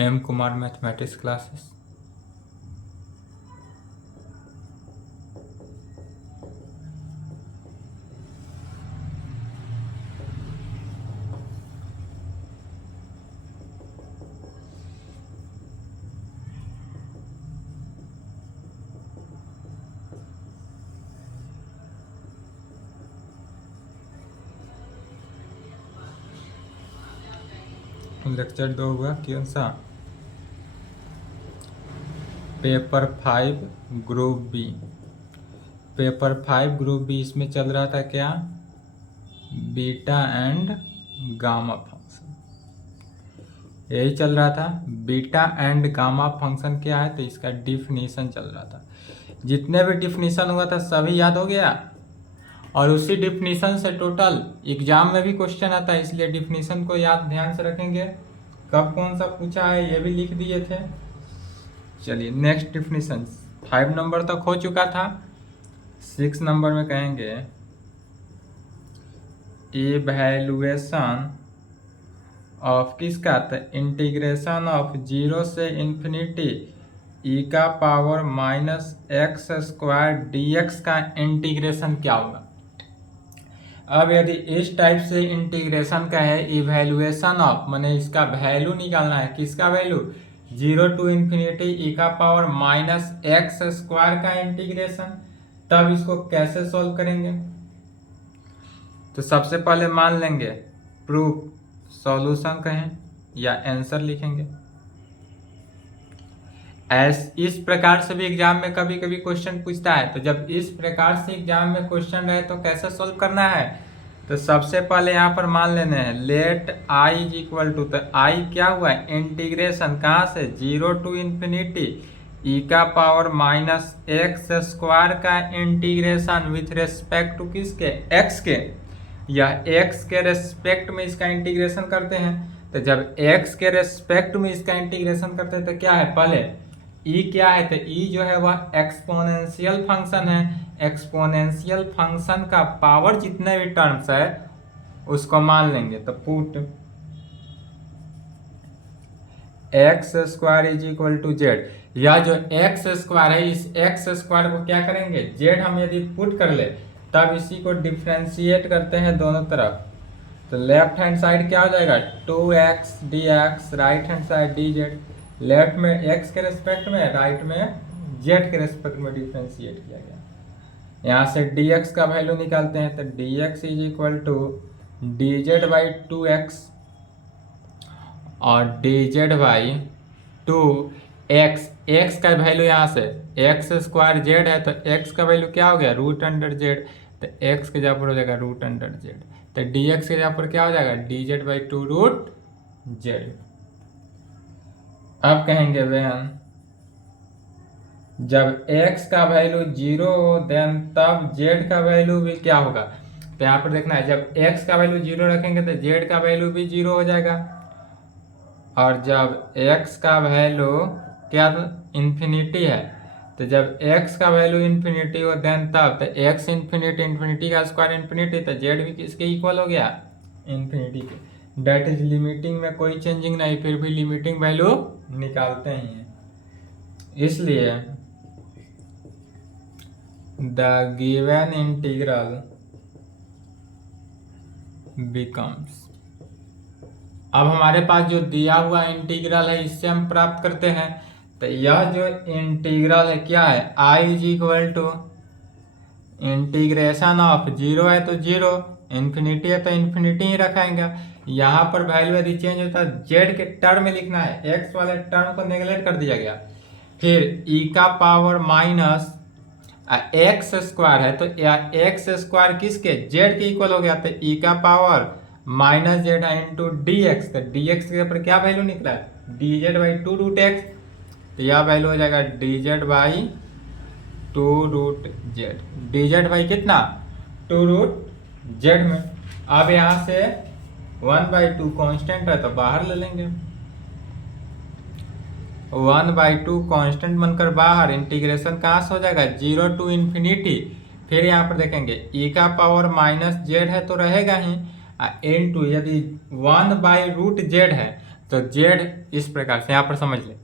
M Kumar mathematics classes. Lecture 2 हुआ कौन सा? Paper 5 group B. Paper 5 group B, इसमें चल रहा था क्या? बीटा एंड गामा फंक्शन, यही चल रहा था। बीटा एंड गामा फंक्शन क्या है, तो इसका डिफिनीशन चल रहा था। जितने भी डिफिनीशन हुआ था सभी याद हो गया, और उसी डिफिनीशन से टोटल एग्जाम में भी क्वेश्चन आता है, इसलिए डिफिनीशन को याद ध्यान से रखेंगे। कब कौन सा पूछा है ये भी लिख दिए थे। चलिए नेक्स्ट डिफिनीशन 5 नंबर तक हो चुका था। 6 नंबर में कहेंगे इवैल्यूएशन ऑफ किसका, तो इंटीग्रेशन ऑफ 0 से इन्फिनिटी ई का power minus x square D का इंटीग्रेशन क्या होगा। अब यदि इस टाइप से इंटीग्रेशन का है, इवैल्यूएशन ऑफ माने इसका वैल्यू निकालना है, किसका वैल्यू, 0 टू इन्फिनिटी ई का पावर माइनस एक्स स्क्वायर का इंटीग्रेशन, तब इसको कैसे सॉल्व करेंगे। तो सबसे पहले मान लेंगे प्रूफ, सॉल्यूशन कहें या आंसर लिखेंगे। इस प्रकार से भी एग्जाम में कभी कभी क्वेश्चन पूछता है, तो जब इस प्रकार से एग्जाम में क्वेश्चन रहे तो कैसे सॉल्व करना है, तो सबसे पहले यहाँ पर मान लेने हैं let I is equal to, तो आई क्या हुआ है, इंटीग्रेशन कहाँ से, 0 टू इन्फिनिटी ई का पावर माइनस एक्स स्क्वायर का इंटीग्रेशन विथ रेस्पेक्ट टू किसके, एक्स के, या एक्स के रेस्पेक्ट में इसका इंटीग्रेशन करते हैं। तो जब एक्स के रेस्पेक्ट में इसका इंटीग्रेशन करते हैं तो क्या है, पहले ई क्या है, तो ई जो है वह एक्सपोनेंशियल फंक्शन है। एक्सपोनेंशियल फंक्शन का पावर जितने भी टर्म्स है उसको मान लेंगे, तो put x square is equal to z, या जो एक्स स्क्वायर है इस एक्स स्क्वायर को क्या करेंगे, जेड हम यदि पुट कर ले तब इसी को डिफ्रेंशिएट करते हैं दोनों तरफ, तो लेफ्ट हैंड साइड क्या हो जाएगा 2x dx, right hand side dz, left में x के रेस्पेक्ट में, राइट में z के रेस्पेक्ट में डिफ्रेंशिएट किया गया। यहाँ से dx का वैल्यू निकालते हैं, तो dx is equal to dz by 2x और dz बाई 2x, x का वैल्यू यहाँ से x स्क्वायर z है, तो x का वैल्यू क्या हो गया, रूट अंडर z, तो x के जगह पर हो जाएगा रूट अंडर z, तो dx के जगह पर क्या हो जाएगा dz बाई 2 रूट z। अब कहेंगे वैन जब x का वैल्यू 0 हो देन तब z का वैल्यू भी क्या होगा, तो यहाँ पर देखना है जब x का वैल्यू 0 रखेंगे तो z का वैल्यू भी 0 हो जाएगा, और जब x का वैल्यू क्या इन्फिनिटी है, तो जब x का वैल्यू इन्फिनिटी हो देन तब, तो x इन्फिनिटी, इन्फिनिटी का स्क्वायर इन्फिनिटी, तो z भी किसके इक्वल हो गया, इन्फिनिटी के। डेट इज लिमिटिंग में कोई चेंजिंग नहीं, फिर भी लिमिटिंग वैल्यू निकालते ही हैं, इसलिए द गिवन इंटीग्रल बिकम्स, अब हमारे पास जो दिया हुआ इंटीग्रल है इससे हम प्राप्त करते हैं, तो यह जो इंटीग्रल है क्या है, i is equal to integration of 0 है तो 0, इन्फिनिटी है तो इन्फिनिटी ही रखाएंगे। यहाँ पर वैल्यू यदि चेंज होता है जेड के टर्म में लिखना है, एक्स वाले टर्म को नेगलेक्ट कर दिया गया। फिर ई का पावर माइनस एक्स स्क्वायर है, तो एक्स स्क्वायर किसके, जेड के इक्वल हो गया, तो ई का power minus z into d x, तो डी एक्स के ऊपर क्या वैल्यू निकला है, d z by 2 root x, तो यह वैल्यू हो जाएगा d z by 2 root z, d z by कितना 2 रूट जेड में। अब यहाँ से 1/2 कांस्टेंट है तो बाहर ले लेंगे, 1/2 कांस्टेंट बनकर बाहर, इंटीग्रेशन कहाँ से हो जाएगा 0 टू इन्फिनिटी, फिर यहाँ पर देखेंगे ई का पावर माइनस जेड है तो रहेगा ही, इनटू यदि 1/√z है तो जेड इस प्रकार से यहाँ पर समझ ले,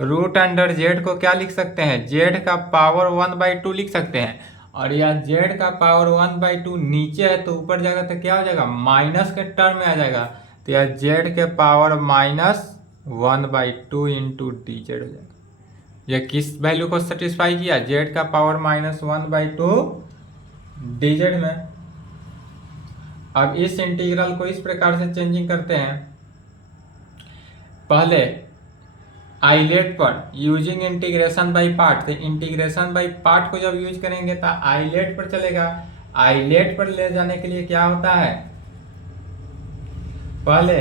रूट अंडर जेड को क्या लिख सकते हैं, जेड का पावर 1/2 लिख सकते हैं। और यह जेड का पावर 1/2 नीचे है तो ऊपर जाएगा तो क्या हो जाएगा, माइनस के टर्म में आ जाएगा। तो यह जेड के पावर -1/2 इंटू डी जेड हो जाएगा। यह किस वैल्यू को सेटिस्फाई किया, जेड का पावर -1/2 डी जेड में। अब इस इंटीग्रल को इस प्रकार से चेंजिंग करते हैं, पहले आइलेट पर यूजिंग इंटीग्रेशन बाय पार्ट। तो इंटीग्रेशन बाय पार्ट को जब यूज करेंगे तो आइलेट पर चलेगा। आइलेट पर ले जाने के लिए क्या होता है, पहले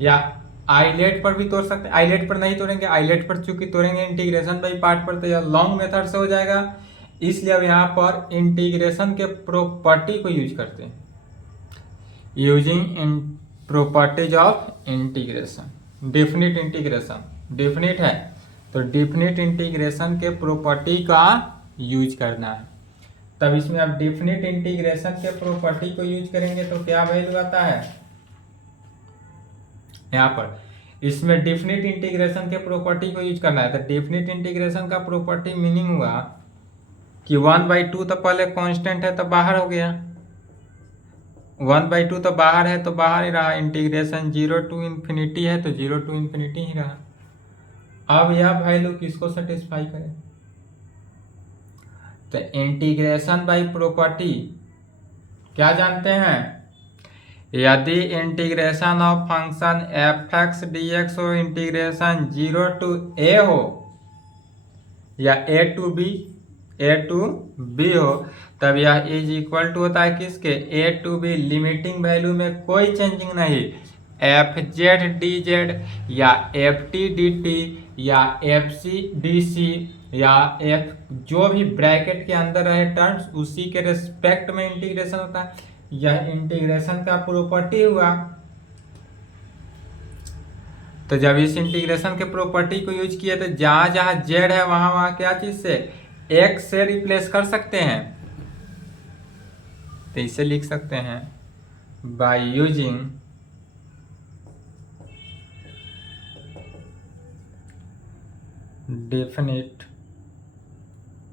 या आइलेट पर भी तोड़ सकते हैं, आइलेट पर नहीं तोड़ेंगे, आइलेट पर चूंकि तोड़ेंगे इंटीग्रेशन बाय पार्ट पर तो यह लॉन्ग मेथड से हो जाएगा, इसलिए अब यहाँ पर इंटीग्रेशन के प्रॉपर्टी को यूज करते हैं, using in properties of integration. Definite integration definite है तो डेफिनिट इंटीग्रेशन के प्रॉपर्टी का यूज करना है। तब इसमें आप डेफिनिट इंटीग्रेशन के प्रॉपर्टी को यूज करेंगे तो क्या वैल्यू आता है, यहाँ पर इसमें डेफिनिट इंटीग्रेशन के प्रॉपर्टी को यूज करना है। तो डेफिनिट इंटीग्रेशन का प्रॉपर्टी मीनिंग हुआ कि 1/2 तो पहले कांस्टेंट है तो बाहर हो गया, 1/2 तो बाहर है तो बाहर ही रहा, इंटीग्रेशन 0 टू इन्फिनिटी है तो 0 टू इन्फिनिटी ही रहा। अब यह वैल्यू किसको सेटिस्फाई करे, तो इंटीग्रेशन बाय प्रॉपर्टी क्या जानते हैं, यदि integration of function f(x) dx हो, इंटीग्रेशन 0 टू a हो या a टू b हो, तब यह इज इक्वल टू होता है किसके, a to b। Limiting value में कोई चेंजिंग नहीं, fz dz या ft dt या fc dc या f जो भी ब्रैकेट के अंदर रहे टर्म्स उसी के रिस्पेक्ट में इंटीग्रेशन होता है। यह इंटीग्रेशन का प्रॉपर्टी हुआ। तो जब इस इंटीग्रेशन के प्रॉपर्टी को यूज किया तो जहां जहां z है वहां वहां क्या चीज से, x से रिप्लेस कर सकते हैं। तो इसे लिख सकते हैं by using definite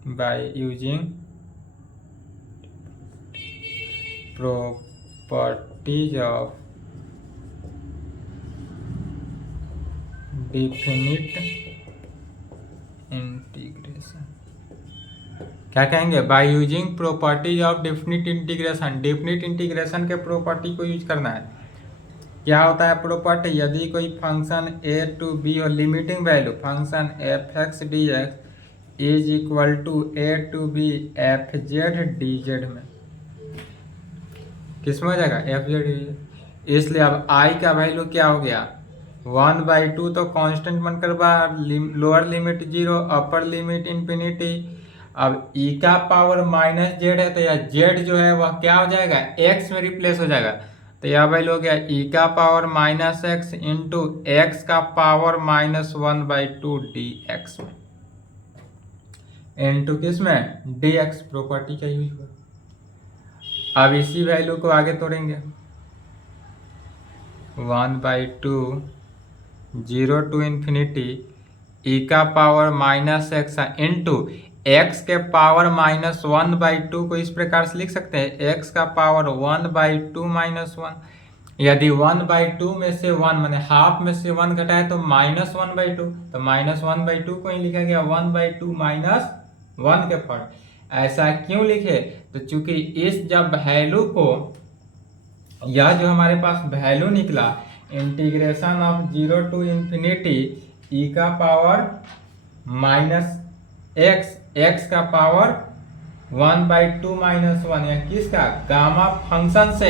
by using properties of definite integration. क्या कहेंगे, by using properties of definite integration. Definite integration के प्रॉपर्टी को यूज करना है। क्या होता है प्रॉपर्टी, यदि कोई फंक्शन a टू b और limiting value function f(x) dx is equal to a to b fz dz में, किसमें हो जाएगा, fz dz। इसलिए अब i का वैल्यू क्या हो गया, 1/2 तो कांस्टेंट बनकर बाहर, lower limit 0 upper limit infinity. अब e का पावर -z है तो यह z जो है वह क्या हो जाएगा, x में रिप्लेस हो जाएगा। तो यह वैल्यू हो गया e का पावर -x इंटू x का पावर -1/2 dx में, इंटू किस में, dx प्रॉपर्टी का यूज हुआ। अब इसी वैल्यू को आगे तोड़ेंगे, 1/2 0 टू इन्फिनिटी e का पावर -x इंटू x के पावर -1/2 को इस प्रकार से लिख सकते हैं, x का पावर 1/2 -1। यदि 1/2 में से 1 माने हाफ में से 1 घटा है तो -1/2, तो -1/2 को ही लिखा गया 1/2 -1 के फॉर्म। ऐसा क्यों लिखे, तो चूंकि इस जब वैल्यू को, यह जो हमारे पास वैल्यू निकला integration of 0 to infinity e का पावर -x का पावर 1/2 -1, या किसका, गामा फंक्शन से।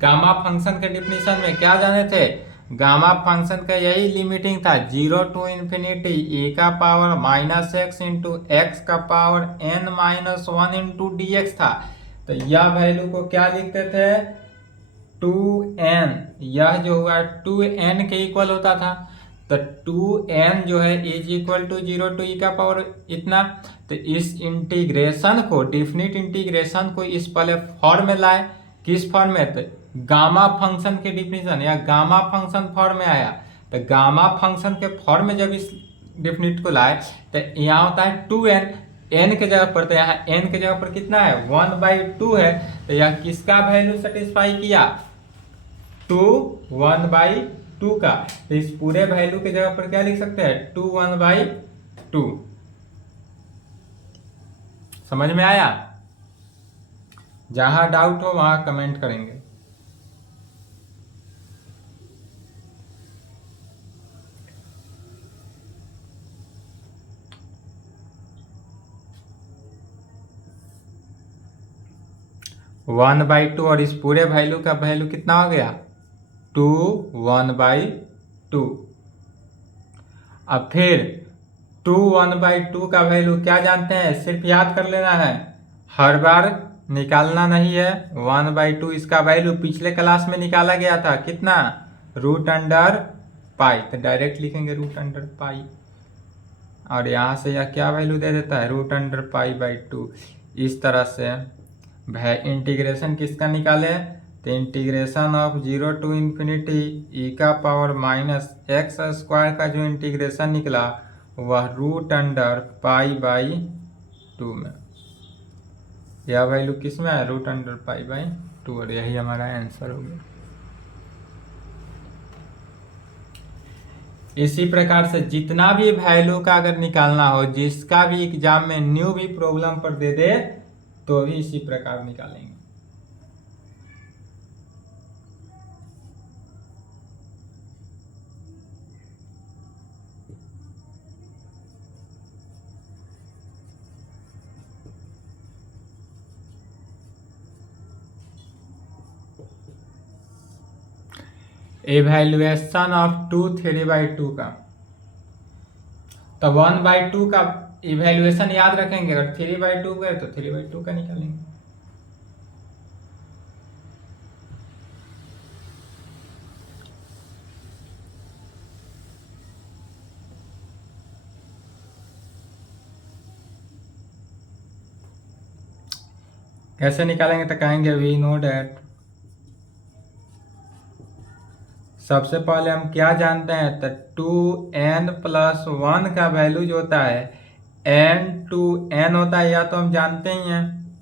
गामा फंक्शन के डिफिनीशन में क्या जाने थे, गामा फंक्शन का यही लिमिटिंग था, 0 टू इन्फिनिटी e का पावर -x इंटू x का पावर n-1 इंटू dx था। तो यह वैल्यू को क्या लिखते थे, 2n। यह जो हुआ 2n के इक्वल होता था, तो 2n जो है is equal to 0 to e का पावर इतना। तो इस इंटीग्रेशन को, डेफिनिट इंटीग्रेशन को इस पहले फॉर्म में लाए, किस फॉर्म में, तो गामा फंक्शन के डिफिनीशन या गामा फंक्शन फॉर्म में आया, तो गामा फंक्शन के फॉर्म में जब इस डिफिनिट को लाए तो यहाँ होता है 2n, n के जगह पर, तो यहाँ n के जगह पर कितना है 1/2 है, तो यह किसका वैल्यू सेटिस्फाई किया 2 1/2 का। तो इस पूरे वैल्यू के जगह पर क्या लिख सकते हैं 2 1/2। समझ में आया? जहां डाउट हो वहां कमेंट करेंगे। वन बाई टू, और इस पूरे वैल्यू का वैल्यू कितना हो गया 2 1/2। अब फिर 2 1/2 का वैल्यू क्या जानते हैं, सिर्फ याद कर लेना है, हर बार निकालना नहीं है। 1/2 इसका वैल्यू पिछले क्लास में निकाला गया था, कितना √पाई, तो डायरेक्ट लिखेंगे √पाई, और यहाँ से यह क्या वैल्यू दे देता है √पाई/2। इस तरह से इंटीग्रेशन किसका निकाले, तो integration of 0 to infinity e⁻x² का जो इंटीग्रेशन निकला वह √पाई/2 में, यह वैल्यू किस में है √पाई/2, और यही हमारा आंसर हो गया। इसी प्रकार से जितना भी वैल्यू का अगर निकालना हो, जिसका भी एग्जाम में न्यू भी प्रॉब्लम पर दे दे तो भी इसी प्रकार निकालेंगे। इवैल्यूएशन ऑफ 2 3/2 का, तो 1/2 का इवैल्यूएशन याद रखेंगे, अगर 3/2 गए तो 3/2 का निकालेंगे। कैसे निकालेंगे, तो कहेंगे वी नो डैट, सबसे पहले हम क्या जानते हैं, तो 2n+1 का वैल्यू जो होता है n होता है, या तो हम जानते ही हैं,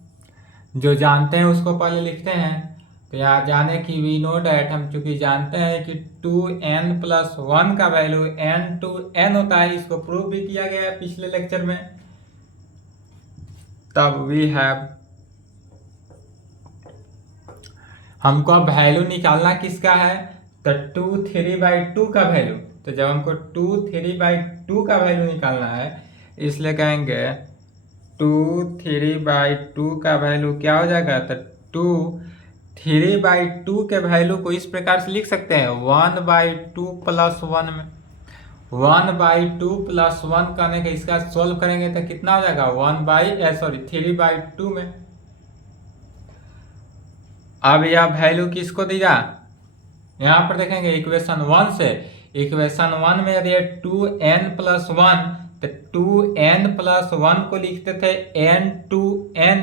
जो जानते हैं उसको पहले लिखते हैं। तो यहाँ जाने की वी नो डैट, हम चूंकि जानते हैं कि 2n+1 का वैल्यू n होता है, इसको प्रूव भी किया गया है पिछले लेक्चर में। तब वी हैव, हमको अब वैल्यू निकालना किसका है, तो 2 3/2 का वैल्यू। तो जब हमको 2 3/2 का वैल्यू निकालना है, इसलिए कहेंगे 2 3/2 का वैल्यू क्या हो जाएगा, तो 2 3/2 के वैल्यू को इस प्रकार से लिख सकते हैं 1/2 + 1 में। 1/2 + 1 करने के इसका सोल्व करेंगे तो कितना हो जाएगा 3/2 में। अब यह वैल्यू किसको दिया, यहाँ पर देखेंगे इक्वेशन 1 से, इक्वेशन 1 में यदि 2n+1, तो 2n+1 को लिखते थे n2n,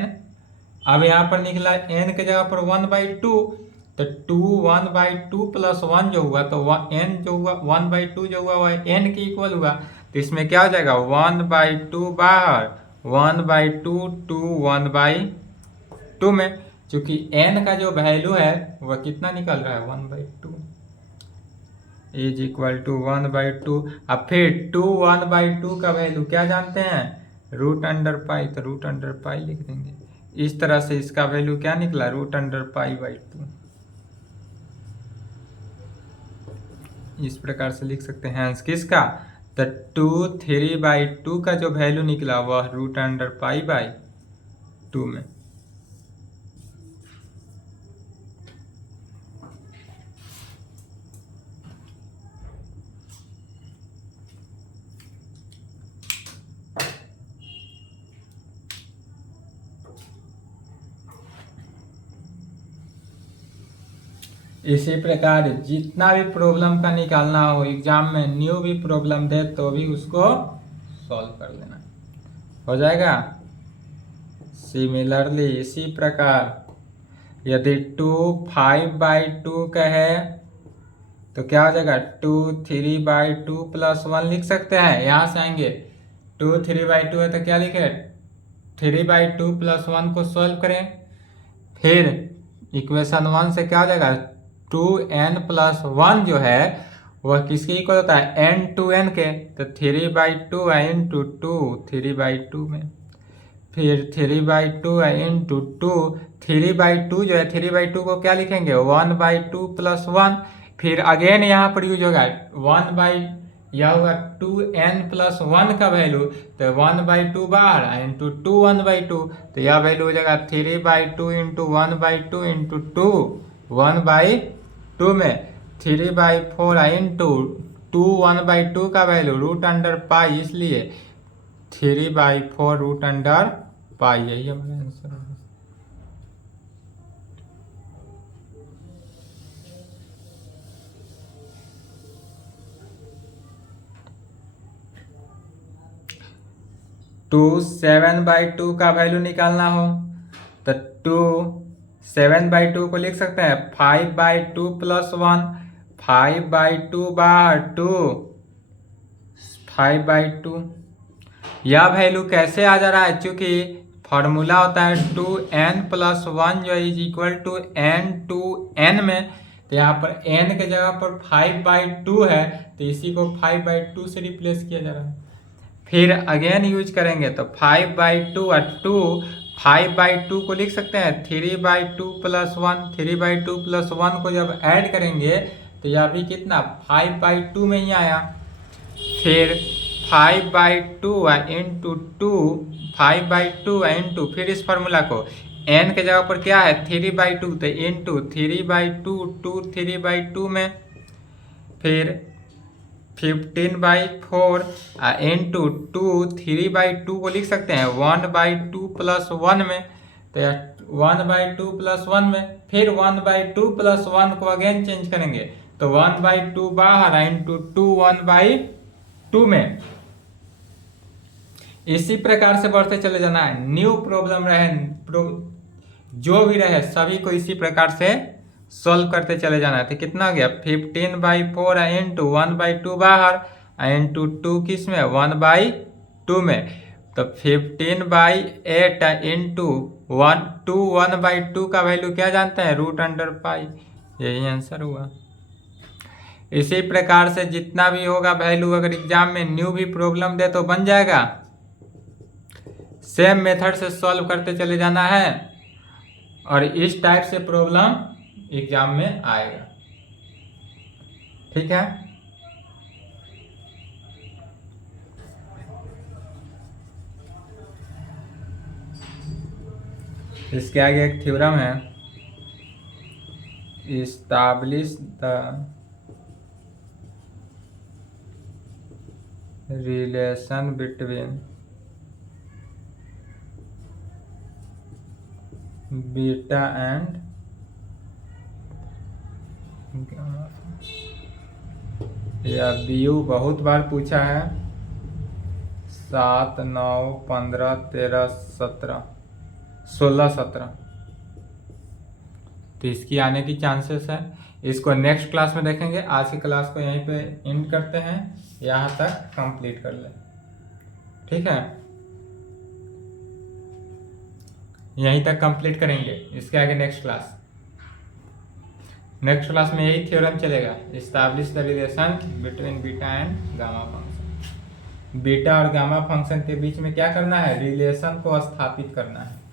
अब यहाँ पर निकला n के जगह पर 1/2, तो 2 1/2 + 1 जो हुआ, तो n जो हुआ 1/2 जो हुआ वह n के इक्वल हुआ, तो इसमें क्या हो जाएगा 1/2 बाहर, 1/2 2 1/2 में, क्योंकि n का जो वैल्यू है वह कितना निकल रहा है 1/2 इज इक्वल टू 1/2। अब फिर 2 1/2 का वैल्यू क्या जानते हैं √पाई, तो √पाई लिख देंगे। इस तरह से इसका वैल्यू क्या निकला √पाई/2, इस प्रकार से लिख सकते हैं। किसका, तो 2 3/2 का जो वैल्यू निकला वह √पाई/2 में। इसी प्रकार जितना भी प्रॉब्लम का निकालना हो, एग्जाम में न्यू भी प्रॉब्लम दे तो भी उसको सॉल्व कर लेना हो जाएगा। सिमिलरली इसी प्रकार यदि 2 5/2 का है तो क्या हो जाएगा 2 3/2 + 1 लिख सकते हैं। यहाँ से आएंगे 2 3/2 है तो क्या लिखे 3/2 + 1 को सॉल्व करें। फिर इक्वेशन 1 से क्या हो जाएगा 2n + 1 जो है वह किसके इक्वल होता है n to n के। तो 3/2 इंटू 2 3/2 में, फिर 3/2 इंटू 2 3/2 जो है 3/2 को क्या लिखेंगे 1/2 + 1। फिर अगेन यहाँ पर यूज होगा 1 यह होगा 2n + 1 का वैल्यू, तो 1/2 बाहर इंटू 2 1/2, तो यह वैल्यू हो जाएगा 3/2 इंटू 1/2 इंटू 2 1/2 में 3/4 इंटू 2 1/2 का वैल्यू √π, इसलिए 3/4 √π, यही हमारा आंसर होगा। टू 7/2 का वैल्यू निकालना हो तो 2 7/2 को लिख सकते हैं 5/2 + 1 5/2 बाहर 2 5/2। यह वैल्यू कैसे आ जा रहा है, क्योंकि फॉर्मूला होता है 2n + 1 जो is equal to n to n में, तो यहाँ पर n के जगह पर 5/2 है तो इसी को 5/2 से रिप्लेस किया जा रहा है। फिर अगेन यूज करेंगे तो 5/2 और 2 5/2 को लिख सकते हैं 3/2 + 1 3/2 + 1 को जब ऐड करेंगे तो यह भी कितना 5/2 में ही आया। फिर 5/2 इंटू 2 5/2 इंटू फिर इस फार्मूला को n के जगह पर क्या है 3/2 तो इंटू 3/2 2 3/2 में, फिर 15/4 इंटू 2 3/2 को लिख सकते हैं 1/2 + 1 में, तो 1/2 + 1 में, फिर 1/2 + 1 को अगेन चेंज करेंगे तो 1/2 बाहर इंटू 2 1/2 में। इसी प्रकार से बढ़ते चले जाना है। न्यू प्रॉब्लम रहे जो भी रहे सभी को इसी प्रकार से सॉल्व करते चले जाना है। तो कितना हो गया 15/4 इंटू 1/2 बाहर इंटू 2 किस में 1/2 में, तो 15/8 इंटू 2 1/2 का वैल्यू क्या जानते हैं √π, यही आंसर हुआ। इसी प्रकार से जितना भी होगा वैल्यू अगर एग्जाम में न्यू भी प्रॉब्लम दे तो बन जाएगा, सेम मेथड से सॉल्व करते चले जाना है और इस टाइप से प्रॉब्लम एग्जाम में आएगा। ठीक है, इसके आगे एक थ्योरम है, establish the relation between beta and यह बीयू बहुत बार पूछा है 7 9 15 13 17 16 17, तो इसकी आने की चांसेस है। इसको नेक्स्ट क्लास में देखेंगे। आज की क्लास को यहीं पे एंड करते हैं, यहाँ तक कंप्लीट कर लें। ठीक है, यहीं तक कंप्लीट करेंगे, इसके आगे नेक्स्ट क्लास में यही थ्योरम चलेगा, establish the relation between beta and gamma function. Beta और गामा फंक्शन के बीच में क्या करना है, रिलेशन को स्थापित करना है।